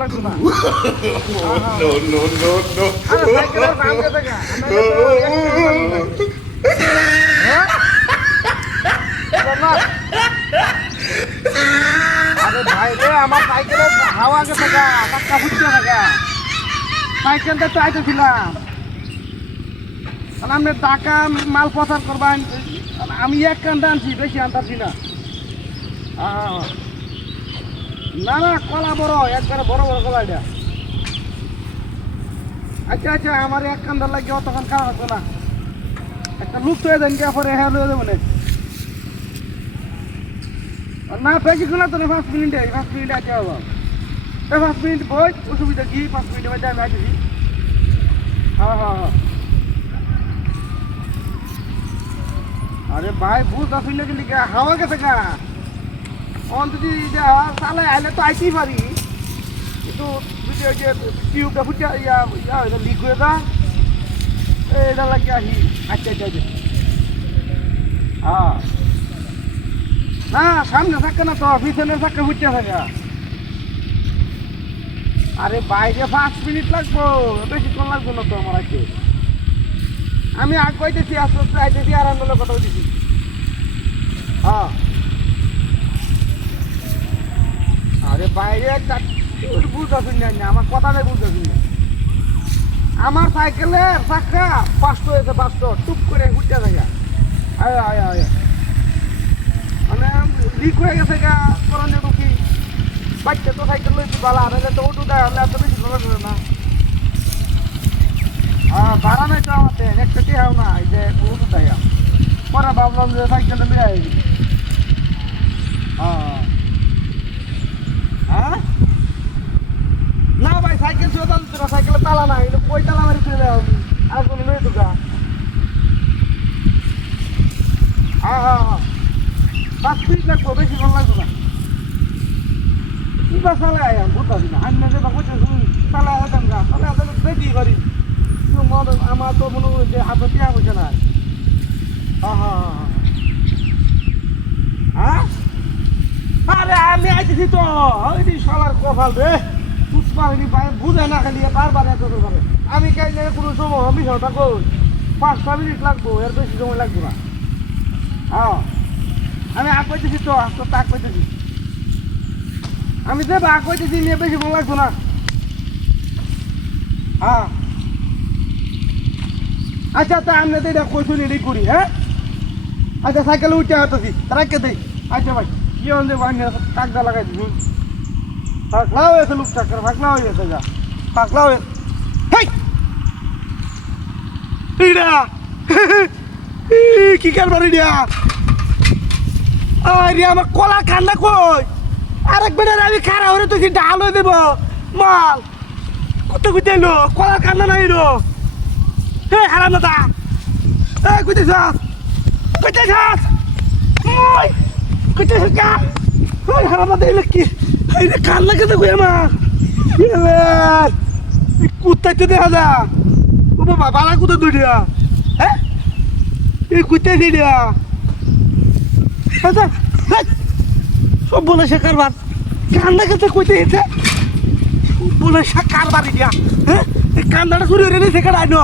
No, no, no, no. আরে ভাই রে আমার সাইকেলের হাওয়া গেছে গা টাকা ফুটছে না গা সাইকেলটা তো আইতেছিলাম আপনি টাকা মাল প্রচার করবেন আমি এক কান্দা আনছি বেশি আনতাছি না না না কলা বড় একবারে বড় বড় কলা এটা আচ্ছা আচ্ছা আমার এক কান্দার লাগে অতক্ষণ খাওয়া হতো না একটা লুক তো দেন কে পরে হ্যাঁ লয়ে দেবো না প্যাকেট গুলো তো 5 মিনিটে আছে বাবা 5 মিনিট বই অসুবিধা কি 5 মিনিটের মধ্যে আমি আসছি হ্যাঁ হ্যাঁ হ্যাঁ আরে ভাই বুঝ আসলে কি লিখে হাওয়া গেছে গা অন যদি চালে আইলে তো আইতেই পারি কিন্তু যদি ওই যে টিউবটা ফুটে ইয়া লিক হয়ে যা এটা লাগে আসি আচ্ছা আচ্ছা আচ্ছা হ্যাঁ না সামনে থাকে না তো পিছনে থাকে ফুটে থাকে আরে বাইরে 5 মিনিট লাগবো বেশিক্ষণ লাগবো না তো আমার আজকে আমি আগ পাইতেছি আস্তে আস্তে আইতেছি আর আন্দোলন কথা বলতেছি হ্যাঁ আরে বাইরে একটা বুঝতেছি না আমার কথাটাই বুঝতেছি না আমার সাইকেলের চাকা 500 হয়েছে 500 টুপ করে উঠতে থাকে আয় আয় আয় মানে লিক হয়ে গেছে গা করণে ঢুকি বাচ্চা তো সাইকেল লইছি বালা আর তো উঠু দেয় হলে এত বেশি ভালো করে না হ্যাঁ ভাড়া নাই তো আমাদের একটা টিহাও না এই যে উঠু দেয় পরে ভাবলাম যে সাইকেলটা নিয়ে আসবি হ্যাঁ হ্যাঁ না ভাই সাইকেল চলে তোরা সাইকেলে তালা নাই কই তালা মারি চলে যাবি আর কোনো লই তো গা হ্যাঁ হ্যাঁ হ্যাঁ 5 মিনিট লাগবো বেশি ভালো লাগবে না কিবা চালে আয় বুঝতে না আমি যে বাবুতে চালে আইতাম গা চালে আইতাম বেশি করি আমার তো মনে হয় যে হাতে টিয়া হয়েছে না হ্যাঁ হ্যাঁ হ্যাঁ আরে আমি আইতেছি তো ওই শালার কপাল রে পুষ্পাহিনী বুঝে না খালি বারবার এত করে আমি কাইলে কোনো সময় আমি সটা কই 5 মিনিট লাগবো এর বেশি সময় লাগবে না হ্যাঁ আমি আগ পাইতেছি তো আস্তে আস্তে আগ পাইতেছি আমি যে আগ পাইতেছি নিয়ে বেশি ভালো লাগতো না হ্যাঁ আচ্ছা তা আমি তো এটা কইসুন এটাই করি হ্যাঁ আচ্ছা সাইকেলে উঠে আসতেছি রাখতে দেই আচ্ছা ভাই কি হলে ভাই টাকা লাগাই দিবি পাকলা হয়েছে লোক টাকার পাকলা হয়ে গেছে যা পাকলা হয়ে কি কারবার ইডিয়া আরে আমার কলা খান্না কই আরেক বেটার আমি খারা হরে তুই ডাল হয়ে দেব মাল কত কুইতে এলো কলা খান্না নাই রো হে হারাম দাদা এই কুইতে যাস ওই কুইতে কা ওই হারাম দাদা এলো কি এই রে কান্না কেটে কই আমার কুত্তা তো দেখা যা ও বাবা বালা কুত্তা দুইটা হ্যাঁ এই কুত্তা দিয়া সব বলে সে কারবার কান্না কাছে কইতে হেঁটে বলে সে কারবার দিয়া হ্যাঁ কান্নাটা শুরু হয়ে নিয়েছে কেন